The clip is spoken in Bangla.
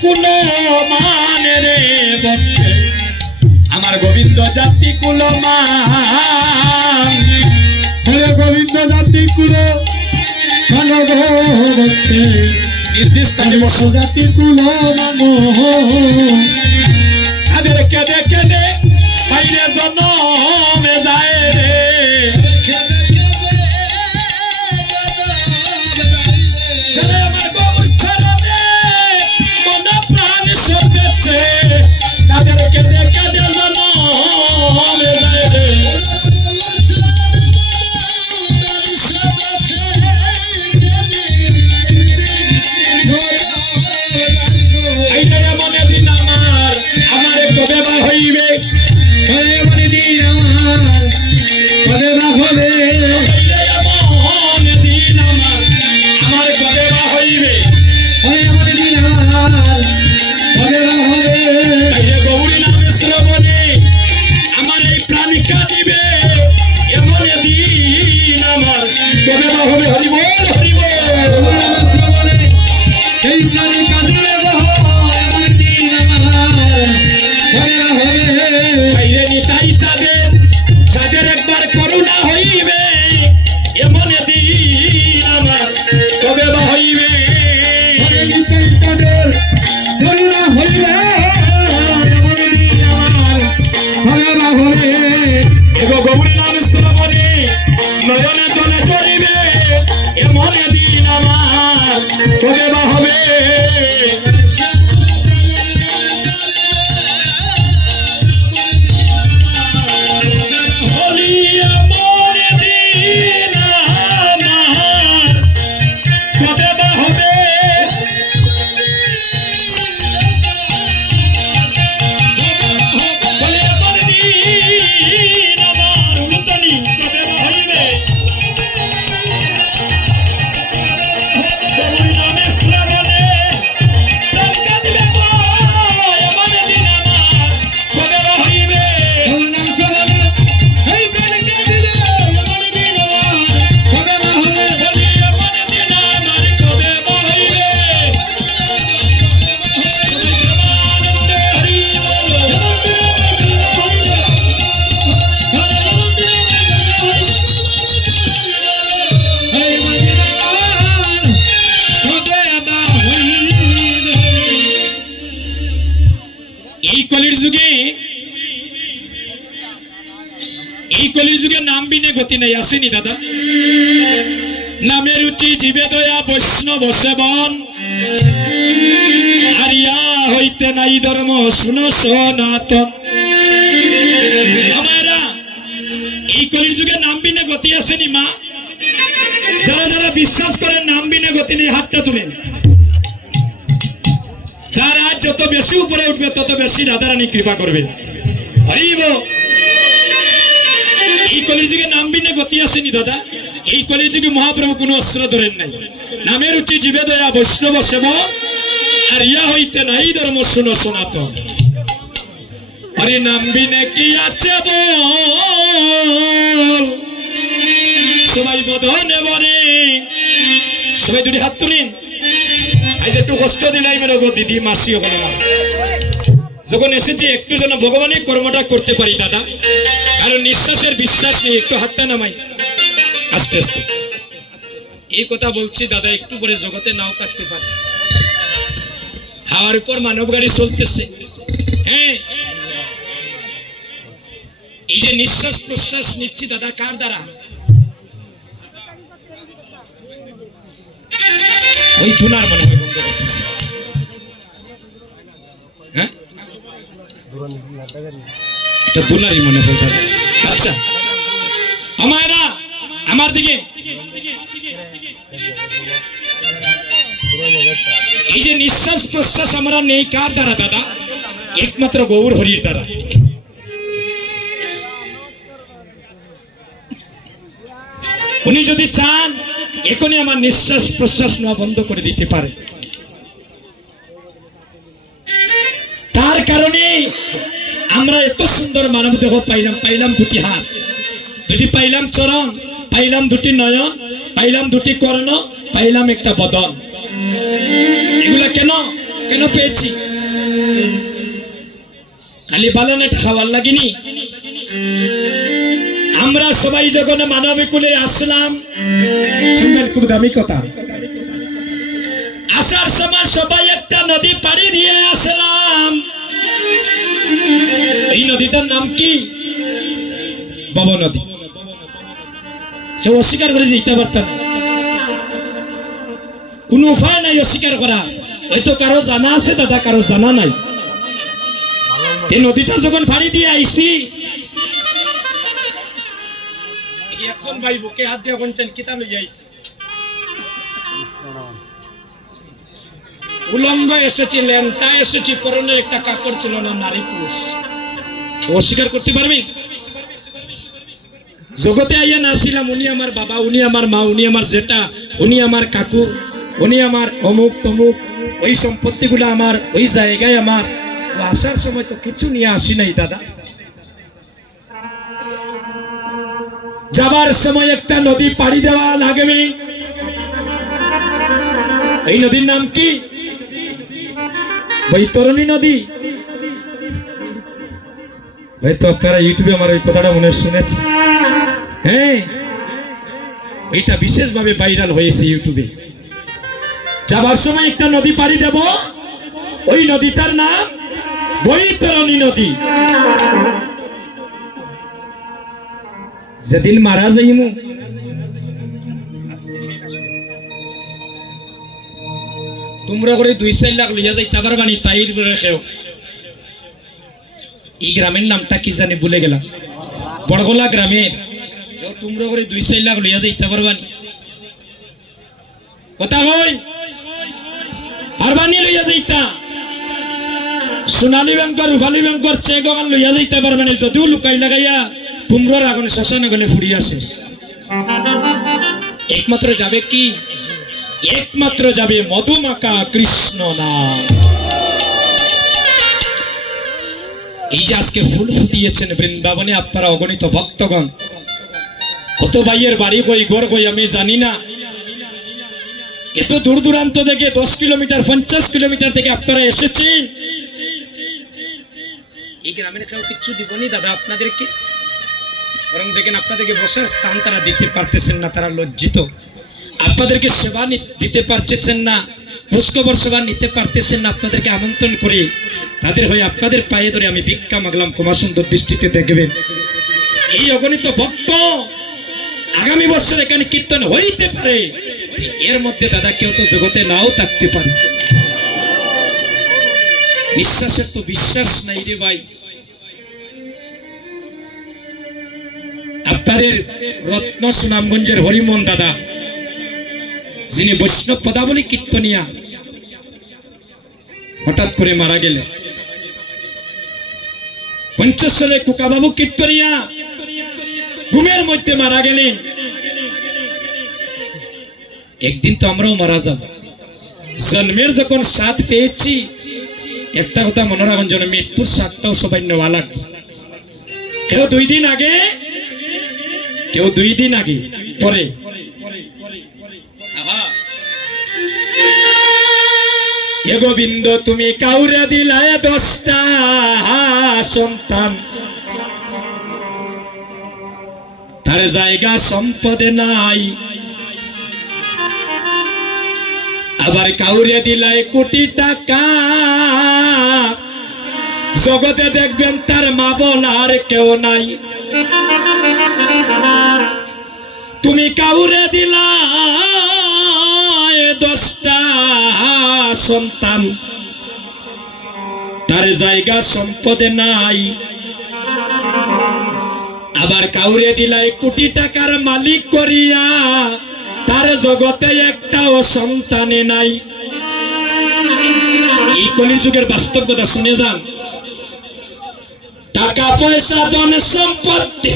কুল মানে রে বন্ধে আমার গোবিন্দ জাতি কুল মান হরে গোবিন্দ জাতি কুল মান ভক্তে স্থানে বসো জাতি কুল মান তাদের কেঁদে কেঁদে বাইরে জনমে যায় রে আমার গৌর চরণে মন প্রাণ সতেছে তাদের কেঁদে কেঁদে জনমে যায় রে এইটা মনে দিন আমার আমারে কবে বা হইবে হরে মনে দিন আমার কবে বা হবে মনে দিন আমার আমার কবে বা হইবে হরে মনে দিন আমার কবে বা হবে এই গৌরী নামে শ্রবণে আমার এই প্রাণিকা দিবে এমন দিন আমার কবে বা হবে হরি বল হরি বল সেই প্রাণী কাঁদলে মনে দিন আমার কবে বা হবে বাইরে নিতাই চাঁদের চাঁদের একবার করুণা হইবে এমন দিন আমার কবে বা হইবে হরে নিতাই তাদের করুণা হইবে মনে দিন আমার কবে বা হবে এগো গৌরী নামে শ্রবণে নয়নে জলে চলিবে এমন দিন আমার কবে বা হবে হলি এমন দিন আমার কবে বা হবে হলি এমন দিন আমার উলুতনি কবে বা হইবে গৌরী নামে শ্রবণে প্রাণ কাঁদিবে গো, এমন দিন আমার কবে বা হইবে আমার নাম কবলে এই প্রাণীকে দিলে মনে দিন আমার কবে বা হবে হলি এমন দিন আমার কবে বা হইবে আনন্দে হরি বল এই কলির যুগে নাম বিনে গতি নাই আসেনি দাদা নামের উচি জীবে দয়া বৈষ্ণব সেবন আরিয়া হইতে নাই ধর্ম শুনো সনাতন আমারা এই কলির যুগে নাম বিনে গতি আসেনি মা যারা যারা বিশ্বাস করেন নাম বিনে গতি নেই হাতটা তুলেন যারা যত বেশি উপরে উঠবে তত বেশি রাধারানী কৃপা করবে হরিব এই কলির যুগে নাম বিনে গতি আসেনি দাদা এই কলির যুগে মহাপ্রভু কোনো অস্ত্র ধরেন নাই নামের উচ্চি জীবে দয়া বৈষ্ণব সেব আর ইয়া হইতে নাই ধর্ম শুনো সনাতন হরি নাম বিনে কি আছে বল সবাই বদনে বনে সবাই দুটি হাত তুলিন আজ একটু কষ্ট দিলাই মেরে গো দিদি মাসি হলো না যখন এসেছি একটু যেন ভগবানের কর্মটা করতে পারি দাদা কারণ নিঃশ্বাসের বিশ্বাস নেই একটু হাতটা নামাই আস্তে আস্তে এই কথা বলছি দাদা একটু পরে জগতে নাও থাকতে পারে হাওয়ার উপর মানব গাড়ি চলতেছে হ্যাঁ এই যে নিঃশ্বাস প্রশ্বাস নিচ্ছি দাদা কার দ্বারা ওই ধুনার মনে হয় বন্ধ করতেছি হ্যাঁ এটা দুলারই মনে হয় দাদা আচ্ছা আমারা আমার দিকে এই যে নিঃশ্বাস প্রশ্বাস আমরা নেই কার দ্বারা দাদা একমাত্র গৌর হরির দ্বারা উনি যদি চান এখনই আমার নিঃশ্বাস প্রশ্বাস নেওয়া বন্ধ করে দিতে পারে তার কারণে আমরা এত সুন্দর মানব দেহ পাইলাম দুটি হাত দুটি পাইলাম চরণ পাইলাম দুটি নয়ন পাইলাম দুটি কর্ণ পাইলাম একটা বদন এগুলা কেন কেন পেয়েছি? খালি বালানে খাওয়ার লাগেনি। আমরা সবাই যখন মানবিক কুলে আসলাম, শুনবেন খুব দামি কথা, আসার সময় সবাই একটা নদী পাড়ি দিয়ে আসলাম। এই নদীটার নাম কি? বাবা নদী। সে অস্বীকার করে যেতে পারতাম না, কোনো উপায় নাই অস্বীকার করা। হয়তো কারো জানা আছে দাদা, কারো জানা নাই। এই নদীটা যখন পাড়ি দিয়ে আইছি, একজন ভাই বুকে হাত দিয়ে বলছেন কিতা লইয়া আইছি। উলঙ্গ এসেছি, ল্যাংটা এসেছি, পরনে একটা কাপড় ছিল না, নারী পুরুষ। অস্বীকার করতে পারবি? জগতে আইয়া নাছিলাম, উনি আমার বাবা, উনি আমার মা, উনি আমার জেঠা, উনি আমার কাকু, উনি আমার অমুক তমুক, ওই সম্পত্তিগুলো আমার, ওই জায়গায় আমার। তো আসার সময় তো কিছু নিয়ে আসি নাই দাদা। যাবার সময় একটা নদী পাড়ি দেওয়া লাগবে। এই নদীর নাম কি? বৈতরণী নদী। হয়তো আপনারা ইউটিউবে আমার ওই কথাটা মনে শুনেছে। হ্যাঁ, এটা বিশেষভাবে ভাইরাল হয়েছে ইউটিউবে। যাবার সময় একটা নদী পাড়ি দেব, ওই নদীটার নাম বৈতরণী নদী। যেদিন মারা যাইমু, তোমরা করে 2-4 লাখ লইয়া যাইতে পারবানি, তাইর রেখেও। এই গ্রামের নামটা কি জানি ভুলে গেলাম, বড়গোলা গ্রামের। তোমরা করে 2-4 লাখ লইয়া যাইতে পারবানি, কথা হয় পারবানি লইয়া যাইতা। সোনালী ব্যাংকর, রূপালী ব্যাংকর চেক ওখান লইয়া যাইতে পারবানি। যদিও লুকাই লাগাইয়া তোমরার আগুনে শ্মশানে গেলে ফুরিয়া শেষ। একমাত্র যাবে কি? একমাত্র যাবে মধুমাকা কৃষ্ণ নাম। এই যে আজকে ফুল ফুটিয়েছেন বৃন্দাবনে আপনারা অগণিত ভক্তগণ, কত ভাইয়ের বাড়ি কই, ঘর কই আমি জানি না। এত দূর দূরান্ত থেকে 10 কিলোমিটার 50 কিলোমিটার থেকে আপনারা এসেছেন। এই গ্রামের কেউ কিচ্ছু দিবনি দাদা আপনাদেরকে, বরং দেখেন আপনাদেরকে বসার স্থান তারা দিতে পারতেছেন না, তারা লজ্জিত। আপনাদেরকে সেবা দিতে পারতেছেন না, খোঁজখবর সেবা নিতে পারতেছেন না। আপনাদেরকে আমন্ত্রণ করে তাদের হয়ে আপনাদের পায়ে ধরে আমি ভিক্ষা মাগলাম, ক্ষমা সুন্দর দৃষ্টিতে দেখবেন। এই অগণিত ভক্ত আগামী বছর এখানে কীর্তন হইতে পারে, এর মধ্যে দাদা কেউ তো জগতে নাও থাকতে পারে। নিঃশ্বাসের তো বিশ্বাস নাই রে ভাই। আপনাদের রত্ন সুনামগঞ্জের হরিমোহন দাদা, যিনি বৈষ্ণব পদাবলী কীর্তনিয়া, হঠাৎ করে মারা গেলেন। পঞ্চেশ্বরের কুকাবাবু কীর্তনিয়া ঘুমের মধ্যে মারা গেলেন। একদিন তো আমরাও মারা যাব। জন্মের যখন স্বাদ পেয়েছি, একটা কথা মনে রাখুন, যেন মৃত্যুর স্বাদটাও সবাই নেওয়া লাগবে। কেউ 2 দিন আগে, কেউ 2 দিন আগে, পরে। এ গোবিন্দ তুমি কাউরে দিলায় 10টা সন্তান, তার জায়গা সম্পদে নাই। আবার কাউরে দিলায় কোটি টাকা, জগতে দেখবেন তার মা বলার কেউ নাই। তুমি কাউরে দিলায় 10টা সন্তান, তার জায়গা সম্পদে নাই। আবার কাউরে দিলাই কোটি টাকার মালিক করিয়া, তার জগতে একটাও সন্তানে নাই। এই কলির যুগের বাস্তব কথা শুনে যান। টাকা পয়সা ধন সম্পত্তি